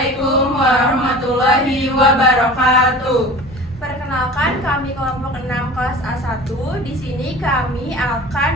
Assalamualaikum warahmatullahi wabarakatuh. Perkenalkan, kami kelompok 6 kelas A1. Di sini kami akan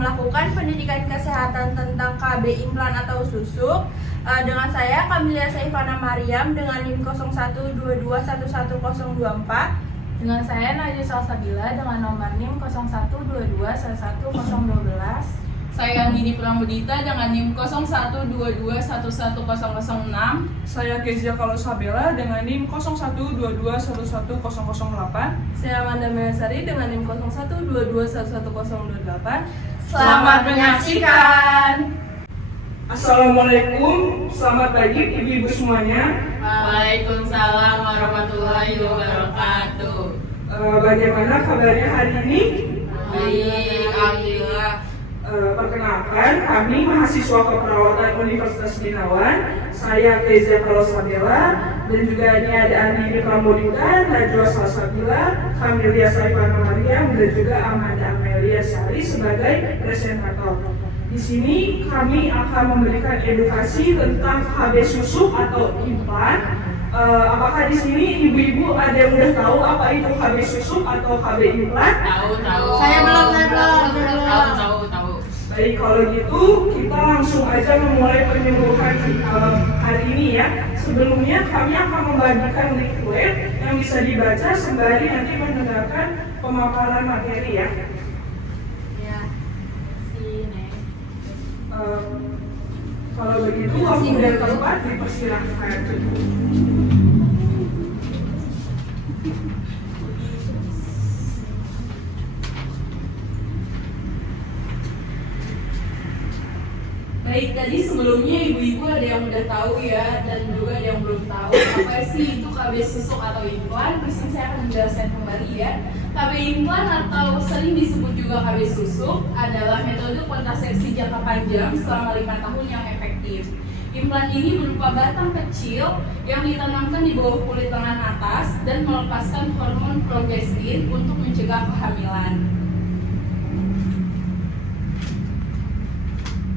melakukan pendidikan kesehatan tentang KB implan atau susuk. Dengan saya Kamilia Saifana Mariam dengan NIM 0122111024. Dengan saya Najwa Salsabila dengan nomor NIM 0122111012. Saya Dini Pramudita dengan NIM 0122111006. Saya Kezia Kalosabela dengan NIM 0122111008. Saya Amanda Melasari dengan NIM 0122111028. Selamat menyaksikan. Assalamualaikum, selamat pagi ibu-ibu semuanya. Waalaikumsalam warahmatullahi wabarakatuh. Bagaimana kabarnya hari ini? Baik, alhamdulillah. Perkenalkan, kami mahasiswa keperawatan Universitas Binawan. Saya Kezia Kalosabela dan juga ini ada Andi Pramudita, Najwa Salsabila, Kamilia Saifana Mariam dan juga Amanda Amelia Syari sebagai presentator. Di sini kami akan memberikan edukasi tentang KB susuk atau implan. Apakah di sini ibu-ibu ada yang udah tahu apa itu KB susuk atau KB implan? Tahu. Saya belum. Tahu. Baik, kalau gitu kita langsung aja memulai penyembuhan hari ini ya. Sebelumnya kami akan membagikan link web yang bisa dibaca sembari nanti mendengarkan pemaparan materi ya. Ya, sini. Kalau begitu waktu dan tempat dipersilahkan. Baik, tadi sebelumnya ibu-ibu ada yang udah tahu ya, dan juga ada yang belum tahu apa sih itu KB susuk atau implan. Di sini saya akan menjelaskan kembali ya. KB implan atau sering disebut juga KB susuk adalah metode kontrasepsi jangka panjang selama 5 tahun yang efektif. Implan ini berupa batang kecil yang ditanamkan di bawah kulit lengan atas dan melepaskan hormon progestin untuk mencegah kehamilan.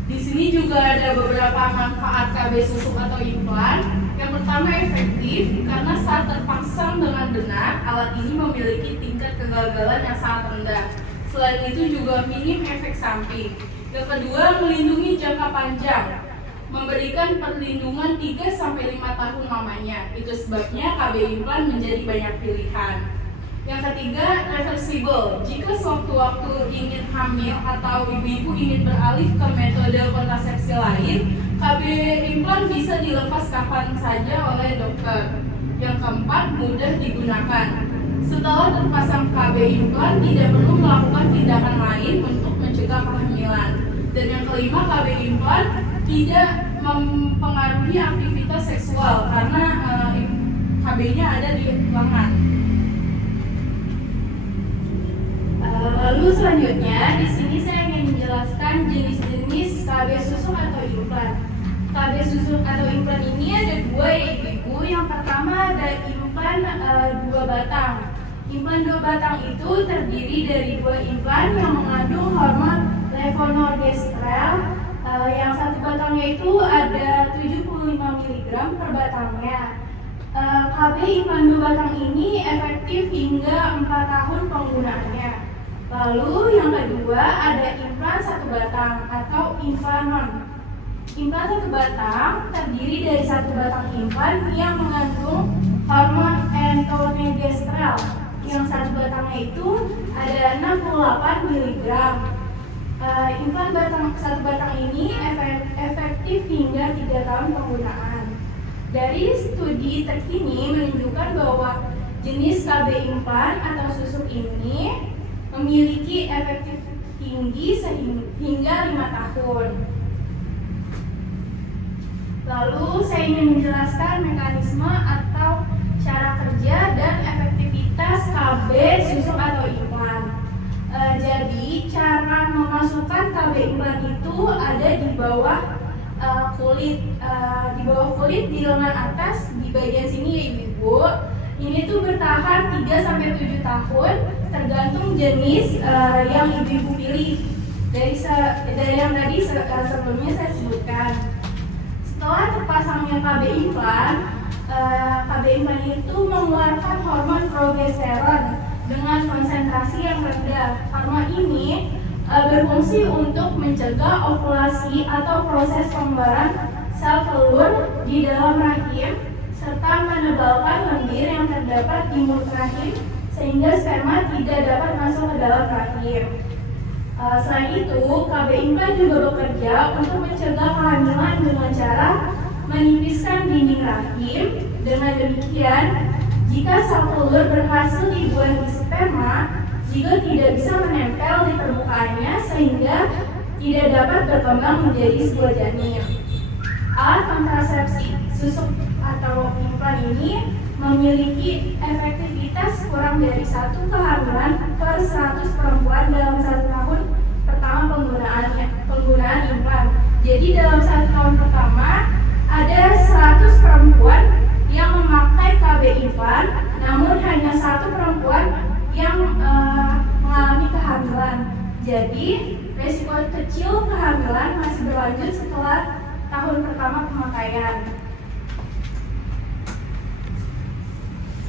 Di sini juga ada beberapa manfaat KB susuk atau implan. Yang pertama, efektif karena saat terpasang dengan benar, alat ini memiliki tingkat kegagalan yang sangat rendah. Selain itu juga minim efek samping. Yang kedua, melindungi jangka panjang, memberikan perlindungan 3-5 tahun lamanya. Itu sebabnya KB implan menjadi banyak pilihan. Yang ketiga, reversible. Jika sewaktu-waktu ingin hamil atau ibu-ibu ingin beralih ke metode kontrasepsi lain, KB implan bisa dilepas kapan saja oleh dokter. Yang keempat, mudah digunakan. Setelah terpasang KB implan, tidak perlu melakukan tindakan lain untuk mencegah kehamilan. Dan yang kelima, KB implan tidak mempengaruhi aktivitas seksual karena KB-nya ada di lengan. Lalu selanjutnya di sini saya ingin menjelaskan jenis-jenis KB susuk atau implan. KB susuk atau implan ini ada dua ya ibu-ibu. Yang pertama ada implan 2 batang. Implan 2 batang itu terdiri dari 2 implan yang mengandung hormon levonorgestrel. Yang satu batangnya itu ada 75 mg per batangnya. KB implan 2 batang ini efektif hingga 4 tahun penggunaannya. Lalu yang kedua ada implan 1 batang atau implanon. Implan 1 batang terdiri dari 1 batang implan yang mengandung hormon etonegestrel. Yang 1 batangnya itu ada 68 mg. Implan 1 batang ini efektif hingga 3 tahun penggunaan. Dari studi terkini menunjukkan bahwa jenis KB implan atau susuk ini memiliki efektif tinggi hingga 5 tahun. Lalu saya ingin menjelaskan mekanisme atau cara kerja dan efektivitas KB susuk atau implan. Jadi cara memasukkan KB implan itu ada di bawah kulit di lengan atas di bagian sini ya ibu. Ini tuh bertahan 3-7 tahun tergantung jenis yang ibu-ibu pilih. Dari yang tadi sebelumnya saya sebutkan. Setelah terpasangnya KB implan, KB implan itu mengeluarkan hormon progesteron dengan konsentrasi yang rendah. Hormon ini berfungsi untuk mencegah ovulasi atau proses pembuaran sel telur di dalam rahim serta menebalkan lendir yang terdapat di mulut rahim sehingga sperma tidak dapat masuk ke dalam rahim. Selain itu, KB implan juga bekerja untuk mencegah kehamilan dengan cara menipiskan dinding rahim. Dengan demikian, jika sel telur berhasil dibuang di sperma, juga tidak bisa menempel di permukaannya sehingga tidak dapat berkembang menjadi sebuah janin. Alat kontrasepsi susuk atau implan ini memiliki efektivitas kurang dari 1 kehamilan per 100 perempuan dalam 1 tahun pertama penggunaan implan. Jadi dalam 1 tahun pertama ada 100 perempuan yang memakai KB implan, namun hanya 1 perempuan yang mengalami kehamilan. Jadi resiko kecil kehamilan masih berlanjut setelah tahun pertama pemakaian.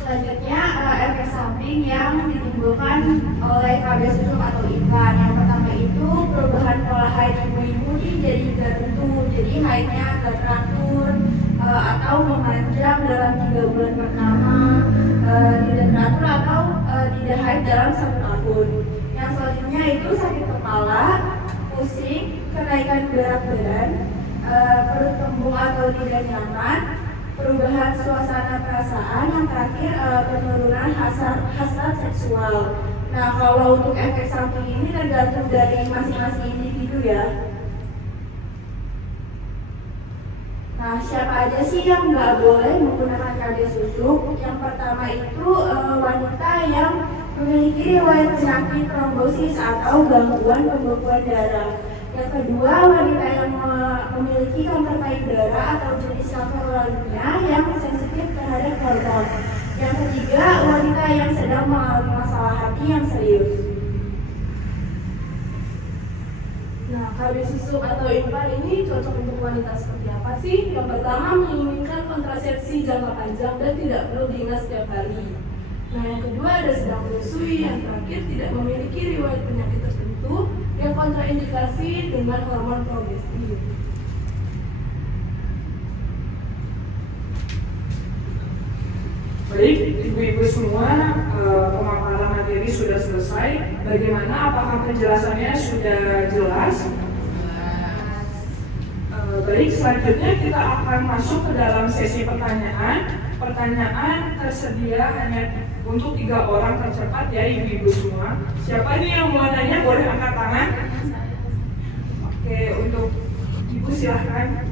Selanjutnya efek samping yang ditimbulkan oleh KB susuk atau implan. Yang pertama itu perubahan pola haid ibu-ibu jadi tidak tentu, jadi haidnya agak teratur atau memanjang dalam 3 bulan pertama, tidak teratur atau tidak haid dalam 1 tahun. Yang selanjutnya itu sakit kepala, pusing, kenaikan berat badan, perut kembung atau tidak nyaman, perubahan suasana perasaan, yang terakhir penurunan hasrat seksual. Nah, kalau untuk efek samping ini tergantung dari masing-masing individu ya. Nah, siapa aja sih yang nggak boleh menggunakan KB susuk? Yang pertama itu wanita yang memiliki riwayat penyakit trombosis atau gangguan pembekuan darah. Yang kedua, wanita yang memiliki kanker payudara atau jenis kanker lainnya yang sensitif terhadap hormon. Yang ketiga, wanita yang sedang mengalami masalah hati yang serius. Nah, KB susuk atau implan ini cocok untuk wanita seperti apa sih? Yang pertama, menginginkan kontrasepsi jangka panjang dan tidak perlu diingat setiap hari. Nah, yang kedua ada sedang menyusui. Yang terakhir tidak memiliki riwayat penyakit tertentu yang kontraindikasi dengan hormon progestin. Baik, ibu-ibu semua, pemaparan materi sudah selesai. Bagaimana? Apakah penjelasannya sudah jelas? Baik, selanjutnya kita akan masuk ke dalam sesi pertanyaan. Pertanyaan tersedia hanya untuk 3 orang tercepat ya ibu-ibu semua. Siapa nih yang mau nanya boleh angkat tangan. Oke, untuk ibu silahkan.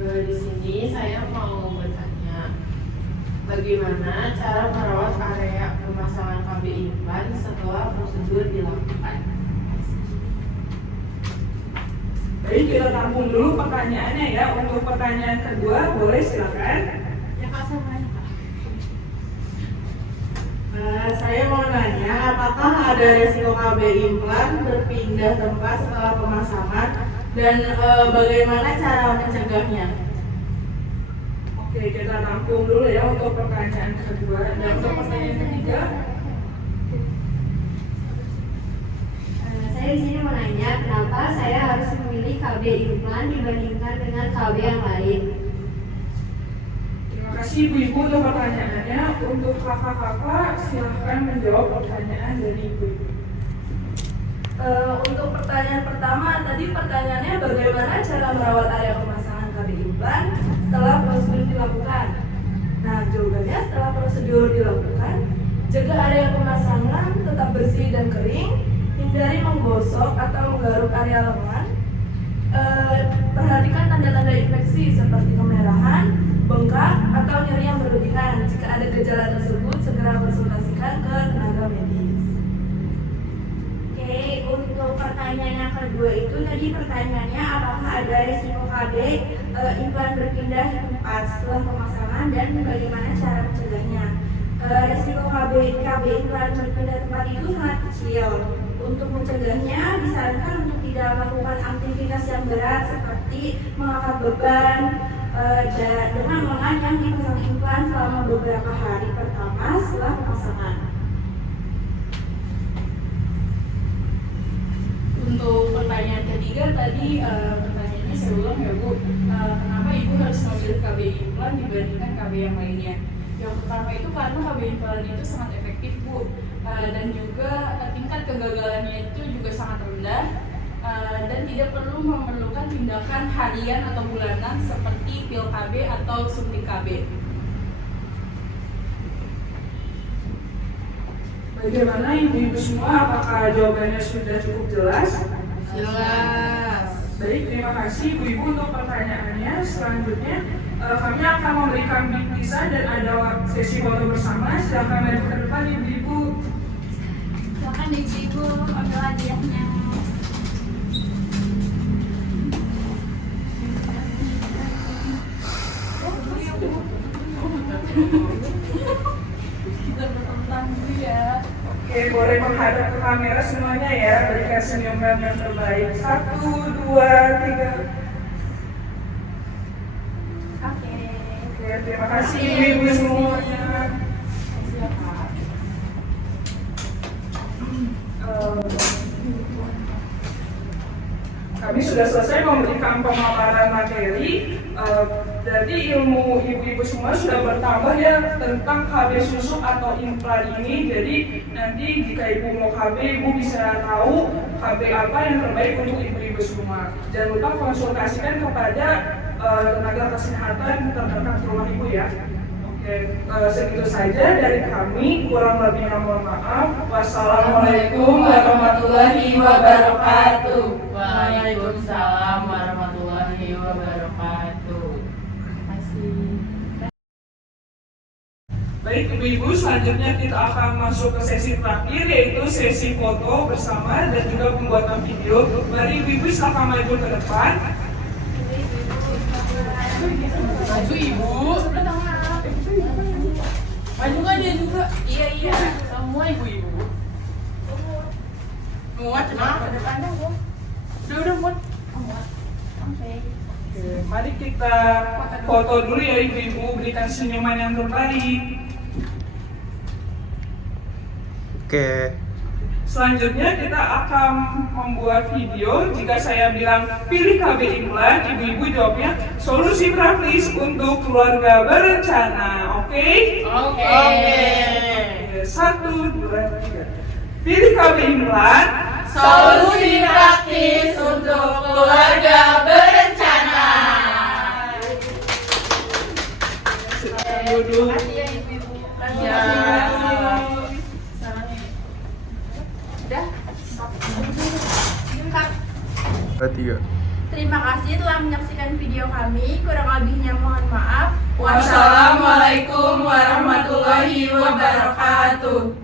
Di sini saya mau bertanya, bagaimana cara merawat area pemasangan KB implan setelah prosedur dilakukan? Baik, kita tampung dulu pertanyaannya ya. Untuk pertanyaan kedua, boleh silakan. Ya Kak, saya Saya mau nanya, apakah ada resiko KB implan berpindah tempat setelah pemasangan dan bagaimana cara mencegahnya? Oke, kita tampung dulu ya untuk pertanyaan kedua. Dan untuk pertanyaan ketiga, Saya di sini mau nanya, kenapa saya harus memilih KB implan dibandingkan dengan KB yang lain? terima kasih ibu-ibu untuk pertanyaannya. Untuk kakak-kakak, silahkan menjawab pertanyaan dari ibu-ibu. Untuk pertanyaan pertama, tadi pertanyaannya bagaimana cara merawat area pemasangan KB implan setelah prosedur dilakukan. Nah, jawabannya setelah prosedur dilakukan, jaga area pemasangan tetap bersih dan kering, hindari menggosok atau menggaruk area lengan. Perhatikan tanda-tanda infeksi seperti kemerahan, bengkak, atau nyeri yang berlebihan. Jika ada gejala tersebut, segera konsultasikan ke tenaga medis. Oke, untuk pertanyaan yang kedua itu tadi pertanyaannya apakah ada resiko KB implan berpindah tempat setelah pemasangan dan bagaimana cara mencegahnya? Resiko KB implan berpindah tempat itu sangat kecil. Untuk mencegahnya disarankan untuk tidak tidak melakukan aktivitas yang berat seperti mengangkat beban dengan lengan yang dipasang implan selama beberapa hari pertama setelah pemasangan. Untuk pertanyaan ketiga tadi pertanyaannya saya ulang ya Bu, kenapa Ibu harus memilih KB implan dibandingkan KB yang lainnya? Yang pertama itu karena KB implan itu sangat efektif Bu, dan juga tingkat kegagalannya itu juga sangat rendah, dan tidak perlu memerlukan tindakan harian atau bulanan seperti pil KB atau suntik KB. Bagaimana ibu-ibu semua? Apakah jawabannya sudah cukup jelas? Jelas. Baik, terima kasih ibu-ibu untuk pertanyaannya. Selanjutnya kami akan memberikan bingkisan dan ada sesi foto bersama. Silakan maju ke depan ibu-ibu. Silakan ibu-ibu ambil hadiahnya. Kita bertentang dulu ya. Oke, boleh menghadap ke kamera semuanya ya. Berikan senyuman yang terbaik. 1, 2, 3. Oke. Oke, terima kasih ibu-ibu semuanya. Kami sudah selesai memberikan pemaparan materi. Jadi ilmu ibu-ibu semua sudah bertambah ya tentang KB susuk atau implan ini. Jadi nanti jika ibu mau KB, ibu bisa tahu KB apa yang terbaik untuk ibu-ibu semua. Jangan lupa konsultasikan kepada tenaga kesehatan terdekat rumah ibu ya. Oke, segitu saja dari kami. Kurang lebihnya mohon maaf. Wassalamualaikum warahmatullahi wabarakatuh. Waalaikumsalam warahmatullahi wabarakatuh. Baik ibu-ibu, selanjutnya kita akan masuk ke sesi terakhir, yaitu sesi foto bersama dan juga pembuatan video. Mari ibu-ibu silakan maju ke depan. Maju ibu. Maju nggak dia juga? Iya. Semua ibu-ibu. Muat kenapa? Udah muat. Oke. Oke, mari kita foto dulu ya ibu-ibu, berikan senyuman yang terbaik. Oke. Selanjutnya kita akan membuat video. Jika saya bilang pilih KB implan, ibu-ibu jawabnya solusi praktis untuk keluarga berencana. Oke? Oke. 1, 2, 3. Pilih KB implan. Solusi praktis untuk keluarga berencana. Duduk. Ya. Tiga. Terima kasih telah menyaksikan video kami. Kurang lebihnya mohon maaf. Wassalamualaikum warahmatullahi wabarakatuh.